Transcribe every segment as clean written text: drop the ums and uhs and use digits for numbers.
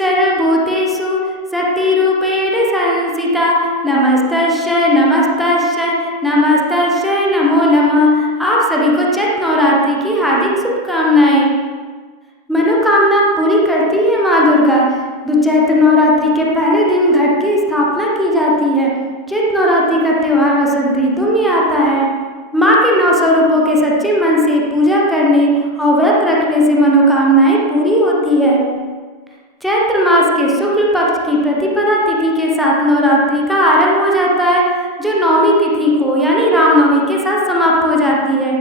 सर्वभूतेषु शक्तिरूपेण संस्थिता नमस्तस्यै नमस्तस्यै नमस्तस्यै नमो नमः। आप सभी को चैत्र नवरात्रि की हार्दिक शुभकामनाएं। मनोकामना पूरी करती है माँ दुर्गा। चैत्र नवरात्रि के पहले दिन घट की स्थापना की जाती है। चैत्र नवरात्रि का त्योहार वसंत ऋतु में आता है। माँ के 9 स्वरूपों के सच्चे मन से पूजा करने और व्रत रखने से मनोकामनाएं पूरी होती है। चैत्र मास के शुक्ल पक्ष की प्रतिपदा तिथि के साथ नवरात्रि का आरंभ हो जाता है, जो 9वीं तिथि को यानी रामनवमी के साथ समाप्त हो जाती है।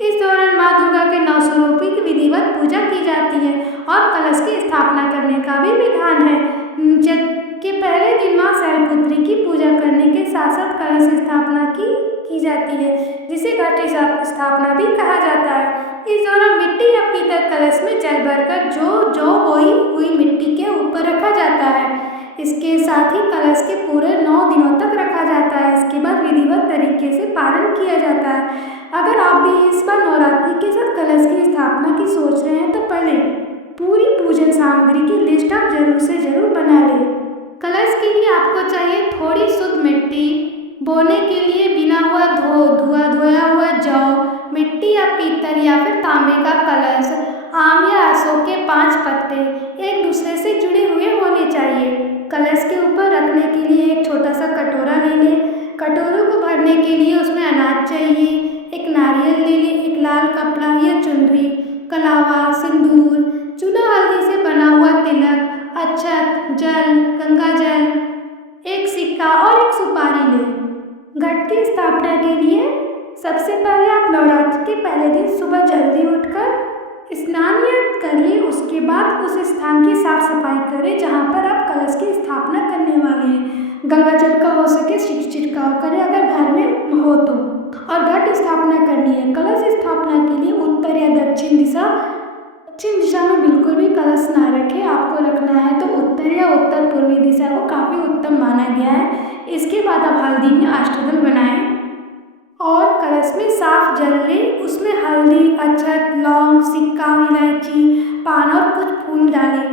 इस दौरान माँ दुर्गा के 9 स्वरूपों की विधिवत पूजा की जाती है और कलश की स्थापना करने का भी विधान है। चैत्र के पहले दिन माँ शैलपुत्री की पूजा करने के साथ साथ कलश स्थापना की जाती है, जिसे घट स्थापना भी कहा जाता है। इस दौरान मिट्टी या पीतल कलश में जल भरकर जो बोई हुई मिट्टी के ऊपर रखा जाता है। इसके साथ ही कलश के पूरे 9 दिनों तक रखा जाता है। इसके बाद विधिवत तरीके से पारण किया जाता है। अगर आप भी इस बार नवरात्रि के साथ कलश की स्थापना की सोच रहे हैं तो पहले पूरी पूजन सामग्री की लिस्ट आप जरूर से जरूर बना लें। कलश के लिए आपको चाहिए थोड़ी शुद्ध मिट्टी, बोने के लिए बिना हुआ धोया हुआ जौ, मिट्टी या पीतल या फिर तांबे का कलश, आम या अशोक के 5 पत्ते एक दूसरे से जुड़े हुए होने चाहिए। कलश के ऊपर रखने के लिए एक छोटा सा कटोरा ले लें। कटोरों को भरने के लिए उसमें अनाज चाहिए। एक नारियल ले लें, एक लाल कपड़ा या चुनरी, कलावा, सिंदूर, चूना हल्दी से बना हुआ तिलक, अक्षत, जल, गंगा जल, एक सिक्का और एक सुपारी लें। घट की स्थापना के लिए सबसे पहले आप नवरात्र के पहले दिन सुबह जल्दी उठकर स्नान कर लें। उसके बाद उस स्थान की साफ सफाई करें जहाँ पर आप कलश की स्थापना करने वाले हैं। गंगा जल का हो सके छिड़काव करें अगर घर में हो तो। और घट स्थापना करनी है। कलश स्थापना के लिए उत्तर या दक्षिण दिशा में बिल्कुल भी कलश ना रखें। आपको रखना है तो उत्तर या उत्तर पूर्वी दिशा को काफ़ी उत्तम माना गया है। इसके बाद आप हल्दी में अष्टदल बनाएं और कलश में साफ जल लें। उसमें हल्दी, अक्षत, लौंग, सिक्का, इलायची, पान और कुछ फूल डालें।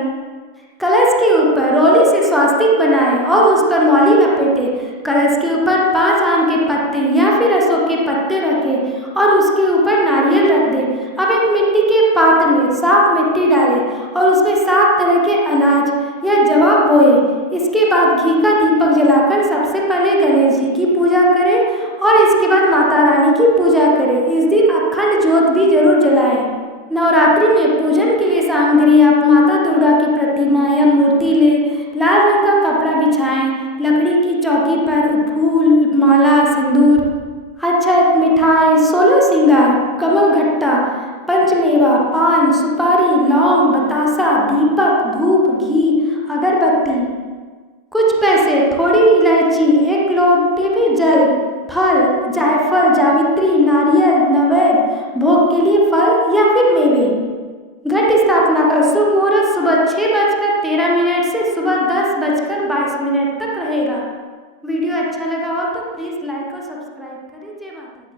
कलश के ऊपर रोली से स्वास्तिक बनाएं और उस पर मौली लपेटें। कलश के ऊपर 5 आम के पत्ते या फिर अशोक के पत्ते रखें और उसके ऊपर नारियल रख दें। अब एक मिट्टी के पात्र में साफ मिट्टी डालें और उसमें 7 तरह के अनाज या जवाब बोएं। इसके बाद घी का दीपक जलाकर सबसे पहले गणेश जी की पूजा करें और इसके बाद माता रानी की पूजा करें। इस दिन अखंड ज्योत भी जरूर जलाएं। नवरात्रि में पूजन के लिए सामग्री आप माता दुर्गा की प्रतिमा या मूर्ति लें। लाल रंग का कपड़ा बिछाएं। लकड़ी की चौकी पर फूल, माला, सिंदूर, अक्षत, मिठाई, 16 श्रृंगार, कमल घट्टा, पंचमेवा, पान, सुपारी, लौंग, बतासा, दीपक, धूप, घी, अगरबत्ती, कुछ पैसे, थोड़ी इलायची, 1 लोटे में जल, फल, जायफल, जावित्री, नारियल, नैवेद्य, भोग के लिए फल या फिर मेवे। घट स्थापना का शुभ मुहूर्त सुबह 6:13 से सुबह 10:22 तक रहेगा। वीडियो अच्छा लगा हो तो प्लीज़ लाइक और सब्सक्राइब करें। जय माता दी।